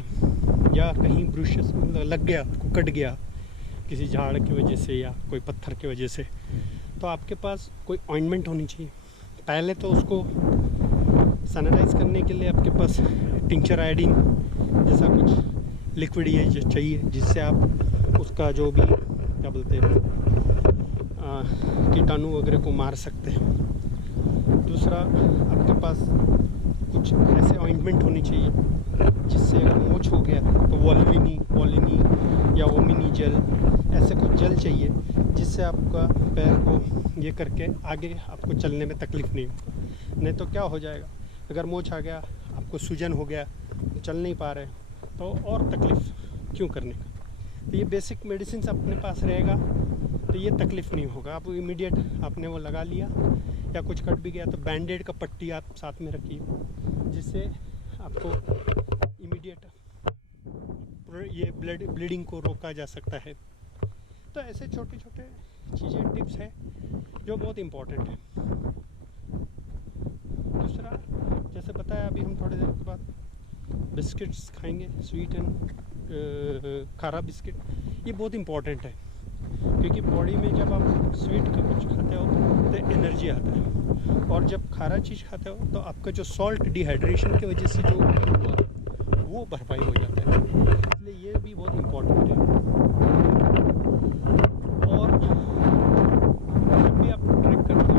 या कहीं ब्रुशेस लग गया, आपको कट गया किसी झाड़ की वजह से या कोई पत्थर की वजह से, तो आपके पास कोई ऑइंटमेंट होनी चाहिए। पहले तो उसको सैनिटाइज करने के लिए आपके पास टिंचर आयोडीन जैसा कुछ लिक्विड ये जो चाहिए, जिससे आप उसका जो भी क्या बोलते हैं कीटाणु वगैरह को मार सकते हैं। दूसरा आपके पास कुछ ऐसे ऑइंटमेंट होनी चाहिए जिससे अगर मोच हो गया तो वॉलिनी या ओमिनी जेल, ऐसे कुछ जेल चाहिए जिससे आपका पैर को ये करके आगे आपको चलने में तकलीफ़ नहीं हो। नहीं तो क्या हो जाएगा, अगर मोच आ गया, आपको सूजन हो गया, चल नहीं पा रहे, तो और तकलीफ़ क्यों करने का। तो ये बेसिक मेडिसिन अपने पास रहेगा तो ये तकलीफ़ नहीं होगा। आप इमीडिएट आपने वो लगा लिया, या कुछ कट भी गया तो बैंडेड का पट्टी आप साथ में रखिए जिससे आपको इमीडिएट ये ब्लीडिंग को रोका जा सकता है। तो ऐसे छोटे छोटे चीज़ें, टिप्स हैं जो बहुत इम्पोर्टेंट है। दूसरा, जैसे बताया, अभी हम थोड़ी देर के बाद बिस्किट्स खाएंगे, स्वीट एंड खारा बिस्किट। ये बहुत इम्पोर्टेंट है क्योंकि बॉडी में जब आप स्वीट का कुछ खाते हो तो एनर्जी आता है, और जब खारा चीज़ खाते हो तो आपका जो सॉल्ट डिहाइड्रेशन की वजह से जो हुआ वो भरपाई हो जाता है। इसलिए ये भी बहुत इम्पोर्टेंट है। और जब भी आप ट्रैक करते हो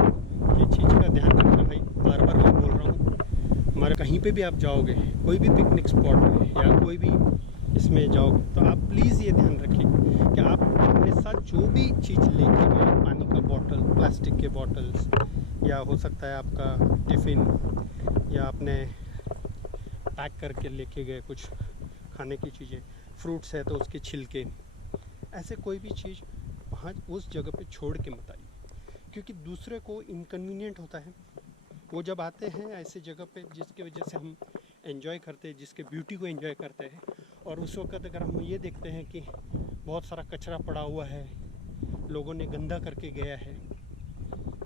ये चीज़ का ध्यान रखना भाई, बार बार मैं बोल रहा हूँ, हमारे कहीं पे भी आप जाओगे, कोई भी पिकनिक स्पॉट में या कोई भी इसमें जाओगे, तो आप प्लीज़ ये ध्यान रखिए कि आप अपने साथ जो भी चीज़ लेके गए, पानी का बॉटल, प्लास्टिक के बॉटल्स, या हो सकता है आपका टिफ़िन, या आपने पैक करके लेके गए कुछ खाने की चीज़ें, फ्रूट्स है तो उसके छिलके, ऐसे कोई भी चीज़ वहाँ उस जगह पे छोड़ के मत आइए, क्योंकि दूसरे को इनकन्वीनियंट होता है। वो जब आते हैं ऐसे जगह पे जिसकी वजह से हम एंजॉय करते हैं, जिसके ब्यूटी को एंजॉय करते हैं, और उस वक्त अगर हम ये देखते हैं कि बहुत सारा कचरा पड़ा हुआ है, लोगों ने गंदा करके गया है,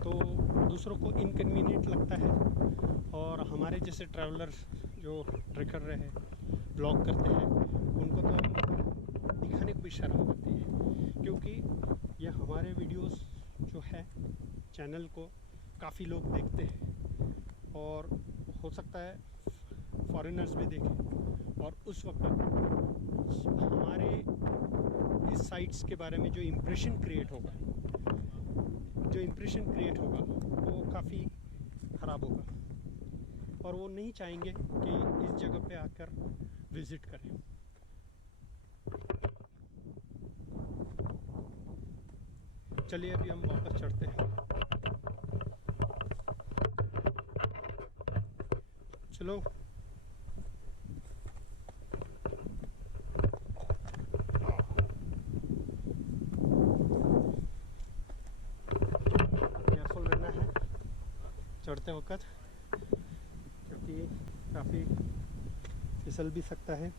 तो दूसरों को इनकन्वीनियंट लगता है। और हमारे जैसे ट्रैवलर जो ट्रैक कर रहे हैं, ब्लॉग करते हैं, उनको तो दिखाने को भी शर्म होती है, क्योंकि ये हमारे वीडियोस जो है चैनल को काफ़ी लोग देखते हैं, और हो सकता है फॉरेनर्स भी देखें, और उस वक्त हमारे इस साइट्स के बारे में जो इम्प्रेशन क्रिएट होगा वो काफ़ी ख़राब होगा, और वो नहीं चाहेंगे कि इस जगह पे आकर विज़िट करें। चलिए अभी हम वापस चढ़ते हैं। चलो, केयरफुल रहना है चढ़ते वक्त, क्योंकि काफ़ी फिसल भी सकता है।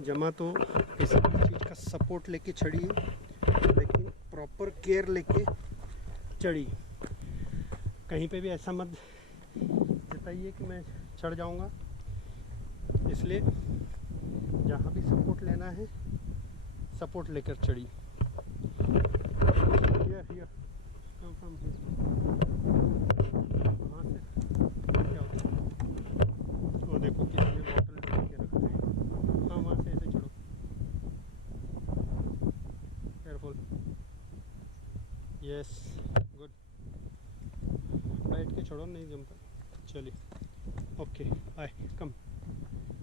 जमा तो किसी भी चीज़ का सपोर्ट लेके चढ़िए, लेकिन प्रॉपर केयर लेके चढ़िए। कहीं पे भी ऐसा मत जताइए कि मैं चढ़ जाऊंगा, इसलिए जहाँ भी सपोर्ट लेना है सपोर्ट लेकर चढ़िए। वहाँ से क्या होता है, वो देखो किसी ने बॉटल ढूंढ के रखा है। हाँ, वहाँ से ऐसे चढ़ो, केयरफुल, यस, गुड, बैठ के चढ़ो, नहीं जमता। चलिए, ओके, बाय, कम।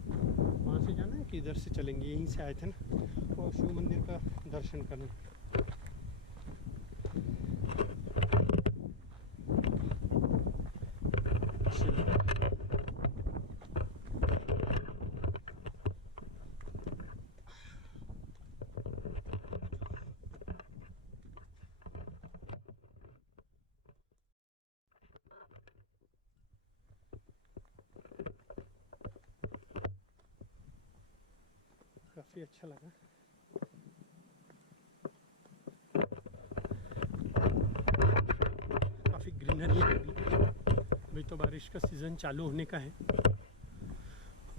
वहाँ से जाना है कि इधर से चलेंगे, यहीं से आए थे ना, वो शिव मंदिर का दर्शन करने। काफ़ी अच्छा लगा। काफ़ी ग्रीनरी है अभी तो बारिश का सीज़न चालू होने का है,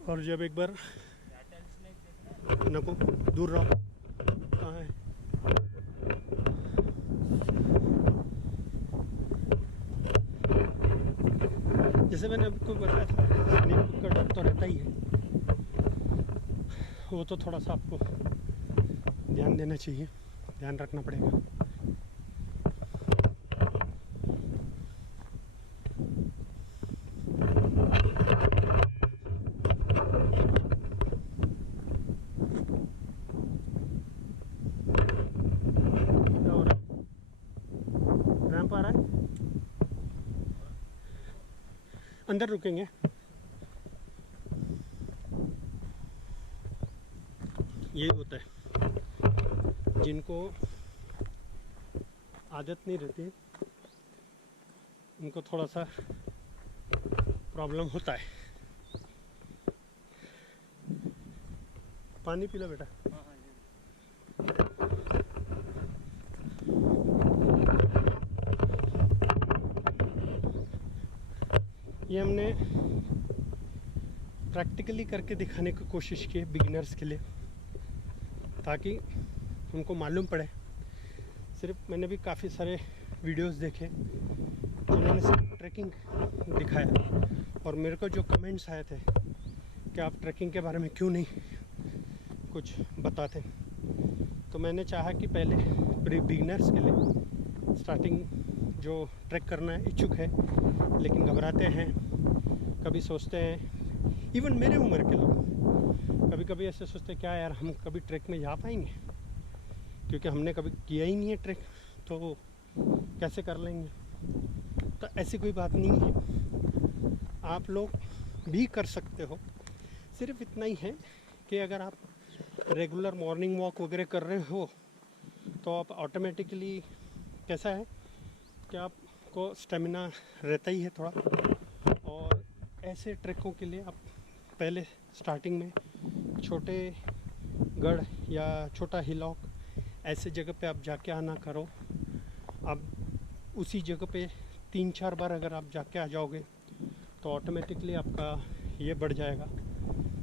और जब एक बार नको, दूर रहो, कहाँ है, जैसे मैंने आपको बताया था, स्नेक का डर तो रहता ही है, वो तो थोड़ा सा आपको ध्यान देना चाहिए, ध्यान रखना पड़ेगा। अंदर रुकेंगे। ये होता है जिनको आदत नहीं रहती, उनको थोड़ा सा प्रॉब्लम होता है। पानी पी लो बेटा। हाँ हाँ जी। ये हमने प्रैक्टिकली करके दिखाने की कोशिश की है बिगिनर्स के लिए, ताकि उनको मालूम पड़े। सिर्फ मैंने भी काफ़ी सारे वीडियोस देखे जिन्होंने सिर्फ ट्रैकिंग दिखाया, और मेरे को जो कमेंट्स आए थे कि आप ट्रैकिंग के बारे में क्यों नहीं कुछ बताते, तो मैंने चाहा कि पहले बिगिनर्स के लिए, स्टार्टिंग जो ट्रैक करना इच्छुक है लेकिन घबराते हैं, कभी सोचते हैं, इवन मेरे उम्र के लोग कभी कभी ऐसे सोचते हैं क्या यार हम कभी ट्रैक में जा पाएंगे, क्योंकि हमने कभी किया ही नहीं है ट्रैक, तो कैसे कर लेंगे। तो ऐसी कोई बात नहीं है, आप लोग भी कर सकते हो। सिर्फ इतना ही है कि अगर आप रेगुलर मॉर्निंग वॉक वगैरह कर रहे हो तो आप ऑटोमेटिकली, कैसा है कि आपको स्टेमिना रहता ही है थोड़ा, और ऐसे ट्रैकों के लिए आप पहले स्टार्टिंग में छोटे गढ़ या छोटा हिलॉक ऐसे जगह पे आप जाके आना करो। आप उसी जगह पे 3-4 बार अगर आप जाके आ जाओगे तो ऑटोमेटिकली आपका ये बढ़ जाएगा,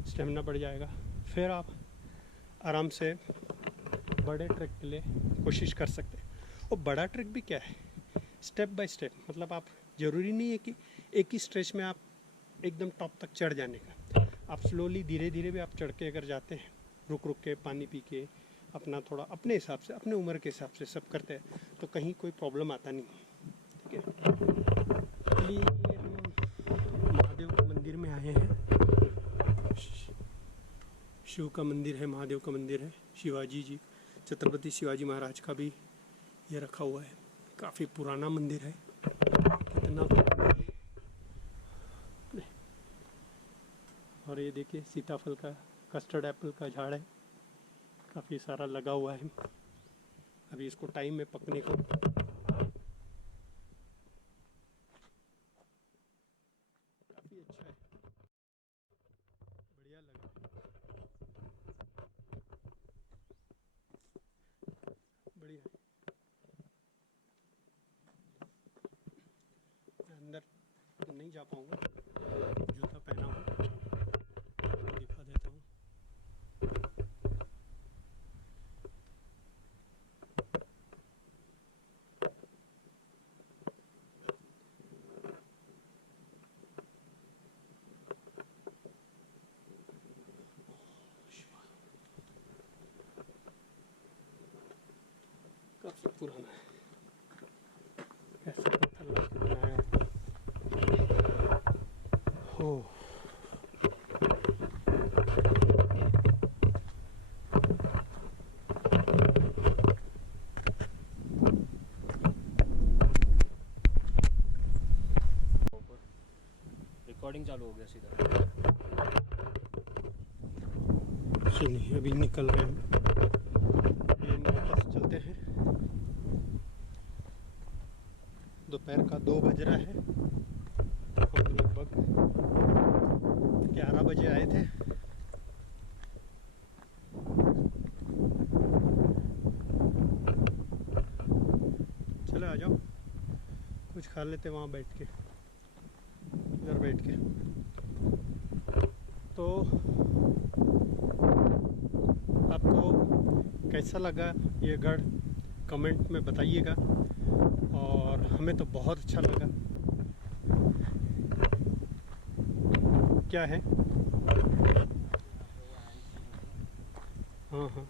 स्टेमिना बढ़ जाएगा। फिर आप आराम से बड़े ट्रैक के लिए कोशिश कर सकते हैं। और बड़ा ट्रैक भी क्या है, स्टेप बाय स्टेप, मतलब आप ज़रूरी नहीं है कि एक ही स्ट्रेच में आप एकदम टॉप तक चढ़ जाने का। आप स्लोली धीरे धीरे भी आप चढ़ के अगर जाते हैं, रुक रुक के पानी पी के, अपना थोड़ा अपने हिसाब से, अपने उम्र के हिसाब से सब करते हैं, तो कहीं कोई प्रॉब्लम आता नहीं। ठीक है, इसलिए हम महादेव के मंदिर में आए हैं। शिव का मंदिर है, महादेव का मंदिर है, शिवाजी जी, छत्रपति शिवाजी महाराज का भी ये रखा हुआ है। काफ़ी पुराना मंदिर है, कितना पुराना है। और ये देखिए सीताफल का, कस्टर्ड एप्पल का झाड़ है, काफ़ी सारा लगा हुआ है। अभी इसको टाइम है पकने को। काफ़ी अच्छा है, बढ़िया लगा, बढ़िया है। मैं अंदर तो नहीं जा पाऊँगा, जूता पहना हूँ, दिखा देता हूँ। काफ़ी पुराना है, ऐसा पत्थर लगा के बनाया है। हो रिकॉर्डिंग चालू हो गया सीधा। चलिए अभी निकल रहे हैं, ये वापस चलते हैं। दोपहर का 2 बज रहा है, हम लगभग 11 बजे आए थे। चलो आ जाओ, कुछ खा लेते वहाँ बैठ के, इधर बैठ के। तो आपको कैसा लगा ये गढ़, कमेंट में बताइएगा। और हमें तो बहुत अच्छा लगा। क्या है, हाँ हाँ,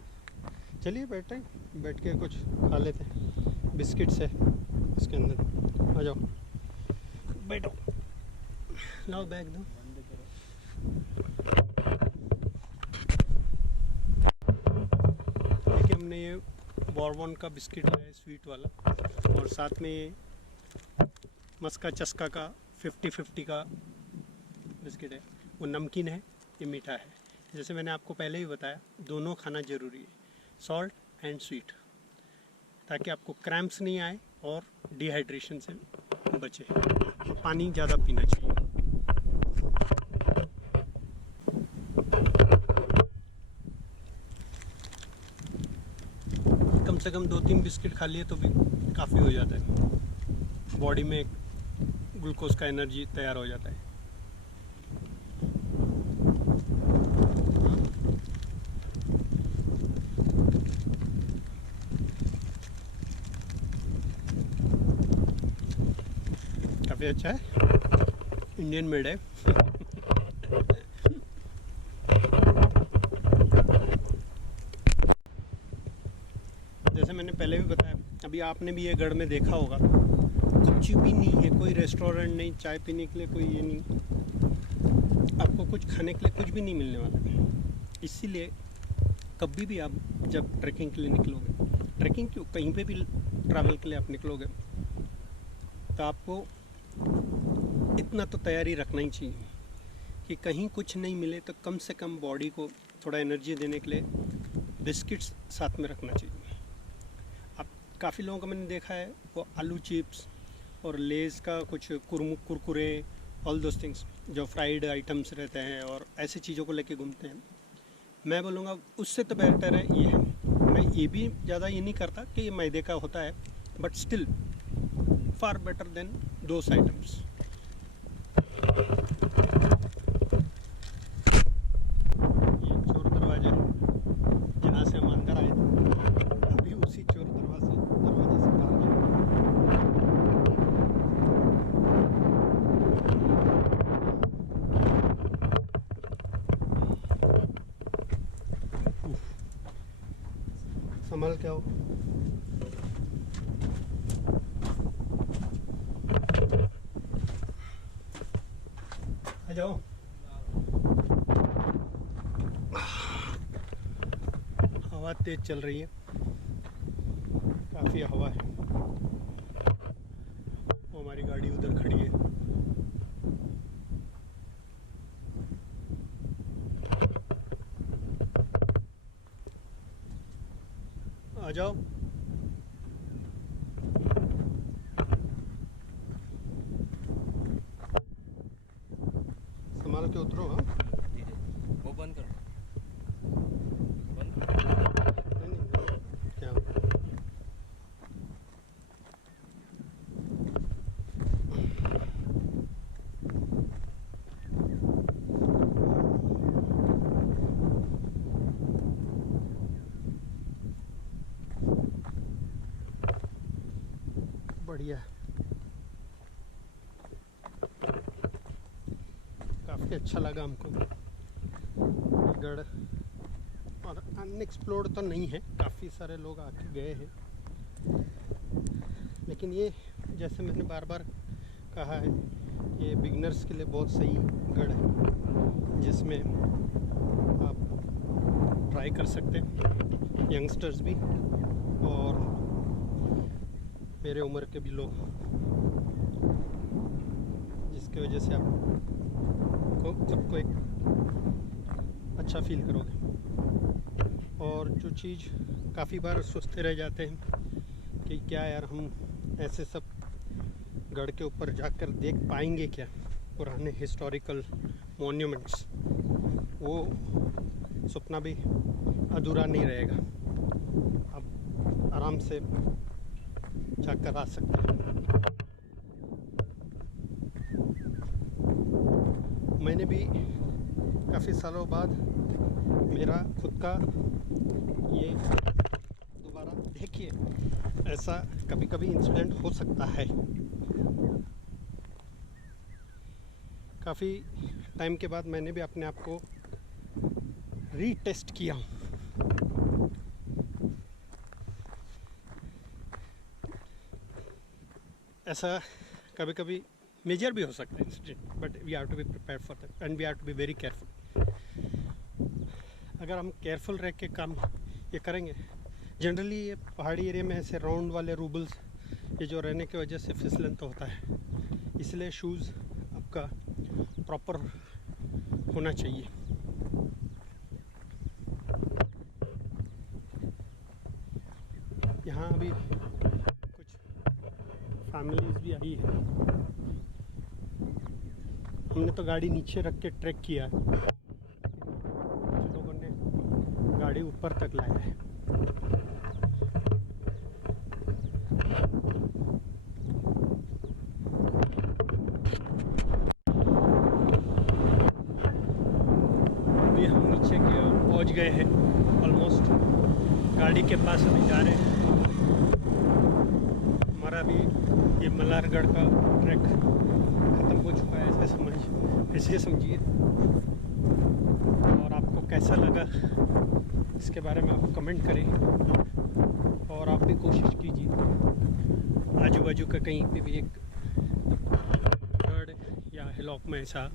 चलिए बैठे, बैठ के कुछ खा लेते हैं। बिस्किट्स है इसके अंदर, आ जाओ बैठो, लाओ बैग दो। बंद करो। देखिए हमने ये बॉर्बन का बिस्किट लाया है, स्वीट वाला, और साथ में ये मस्का चस्का का 50-50 का बिस्किट है वो नमकीन है, ये मीठा है। जैसे मैंने आपको पहले ही बताया, दोनों खाना ज़रूरी है, सॉल्ट एंड स्वीट, ताकि आपको क्रैम्प्स नहीं आए और डिहाइड्रेशन से बचे। पानी ज़्यादा पीना चाहिए। कम से कम 2-3 बिस्किट खा लिए तो भी काफ़ी हो जाता है, बॉडी में ग्लूकोज का एनर्जी तैयार हो जाता है। काफ़ी अच्छा है, इंडियन मेड है। जैसे मैंने पहले भी बताया, अभी आपने भी ये गढ़ में देखा होगा, कुछ भी नहीं है, कोई रेस्टोरेंट नहीं, चाय पीने के लिए कोई ये नहीं, आपको कुछ खाने के लिए कुछ भी नहीं मिलने वाला। इसीलिए कभी भी आप जब ट्रैकिंग के लिए निकलोगे, ट्रैकिंग क्यों, कहीं पे भी ट्रैवल के लिए आप निकलोगे, तो आपको इतना तो तैयारी रखना ही चाहिए कि कहीं कुछ नहीं मिले तो कम से कम बॉडी को थोड़ा एनर्जी देने के लिए बिस्किट्स साथ में रखना चाहिए। अब काफ़ी लोगों को मैंने देखा है, वो आलू चिप्स और लेज़ का कुछ कुरकुरे, ऑल दोस थिंग्स जो फ्राइड आइटम्स रहते हैं, और ऐसी चीज़ों को लेके घूमते हैं। मैं बोलूँगा उससे तो बेहतर है ये है। मैं ये भी ज़्यादा ये नहीं करता कि ये मैदे का होता है, but still far better than those items. ये चोर दरवाजा जहाँ से हम अंदर आए थे, अभी उसी चोर दरवाजे से बाहर गए। संभल के आओ। आ जाओ। हवा तेज चल रही है, काफ़ी हवा है। वो हमारी गाड़ी उधर खड़ी है। आ जाओ। संभाल के उतरो। हाँ, धीरे, वो बंद कर, बंद। नहीं क्या बढ़िया है, काफ़ी अच्छा लगा हमको गढ़। और अनएक्सप्लोर्ड तो नहीं है, काफ़ी सारे लोग आके गए हैं, लेकिन ये जैसे मैंने बार बार कहा है, ये बिगनर्स के लिए बहुत सही गढ़ है, जिसमें आप ट्राई कर सकते हैं, यंगस्टर्स भी और मेरे उम्र के भी लोग, जिसकी वजह से आप खुद को एक अच्छा फील करोगे। और जो चीज़ काफ़ी बार सोचते रह जाते हैं कि क्या यार हम ऐसे सब गढ़ के ऊपर जाकर देख पाएंगे क्या, पुराने हिस्टोरिकल मॉन्यूमेंट्स, वो सपना भी अधूरा नहीं रहेगा। आप आराम से जाकर आ सकते हैं। मैंने भी काफ़ी सालों बाद मेरा खुद का ये दोबारा, देखिए ऐसा कभी कभी इंसिडेंट हो सकता है। काफ़ी टाइम के बाद मैंने भी अपने आप को रीटेस्ट किया हूँ। ऐसा कभी कभी मेजर भी हो सकता है incident, but we have to be prepare for that and we have to be very careful. अगर हम केयरफुल रह के काम ये करेंगे, जनरली ये पहाड़ी एरिया में ऐसे राउंड वाले रूबल्स ये जो रहने की वजह से फिसलन तो होता है, इसलिए शूज़ आपका प्रॉपर होना चाहिए। यहाँ अभी कुछ फैमिलीज भी आई है। हमने तो गाड़ी नीचे रख के ट्रैक किया है, कुछ लोगों ने गाड़ी ऊपर तक लाया है। अभी हम नीचे की ओर पहुँच गए हैं, ऑलमोस्ट गाड़ी के पास अभी जा रहे हैं। हमारा भी ये मल्हारगढ़ का ट्रैक ख़त्म हो चुका है, ऐसे समझिए। और आपको कैसा लगा इसके बारे में आप कमेंट करें, और आप भी कोशिश कीजिए आजू बाजू का कहीं पे भी एक गढ़ या हिलॉक में ऐसा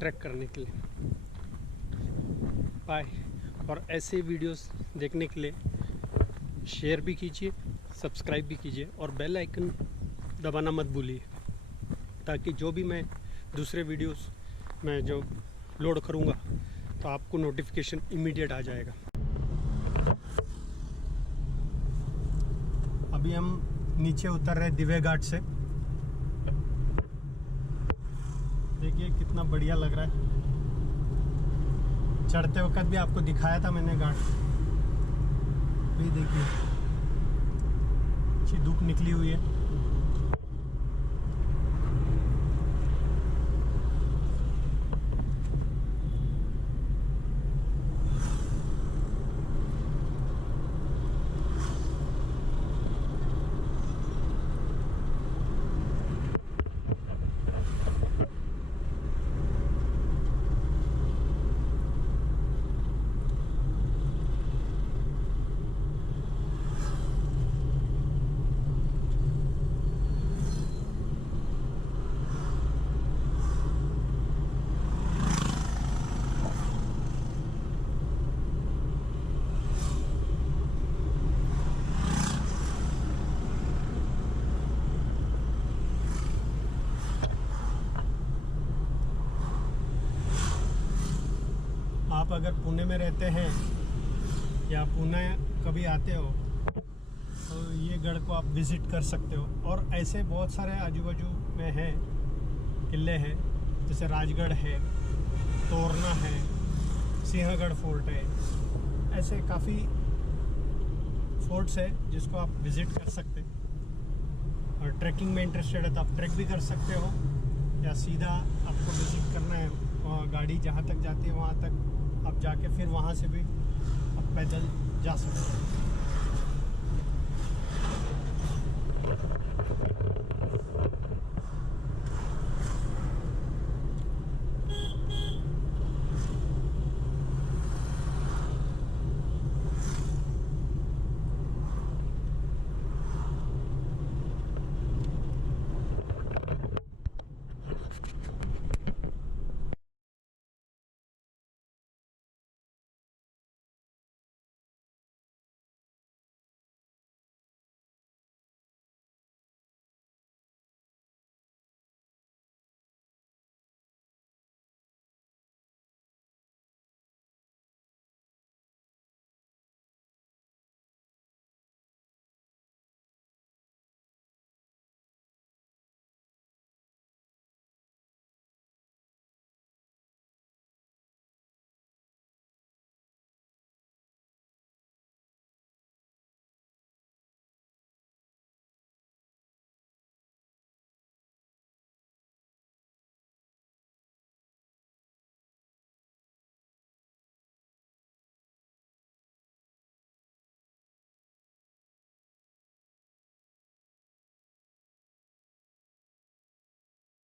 ट्रैक करने के लिए। बाय। और ऐसे वीडियोस देखने के लिए शेयर भी कीजिए, सब्सक्राइब भी कीजिए और बेल आइकन दबाना मत भूलिए, ताकि जो भी मैं दूसरे वीडियोस में जो लोड करूँगा तो आपको नोटिफिकेशन इमीडिएट आ जाएगा। अभी हम नीचे उतर रहे दिव्य घाट से। देखिए कितना बढ़िया लग रहा है। चढ़ते वक्त भी आपको दिखाया था मैंने घाट, भी देखिए अच्छी धूप निकली हुई है। आप अगर पुणे में रहते हैं या पुणे कभी आते हो तो ये गढ़ को आप विज़िट कर सकते हो। और ऐसे बहुत सारे आजू बाजू में हैं, किले हैं, जैसे राजगढ़ है, तोरना है, सिंहगढ़ फोर्ट है। ऐसे काफ़ी फोर्ट्स है जिसको आप विज़िट कर सकते हैं। और ट्रैकिंग में इंटरेस्टेड है तो आप ट्रैक भी कर सकते हो, या सीधा आपको विज़िट करना है, गाड़ी जहाँ तक जाती है वहाँ तक आप जाके फिर वहाँ से भी आप पैदल जा सकते हो।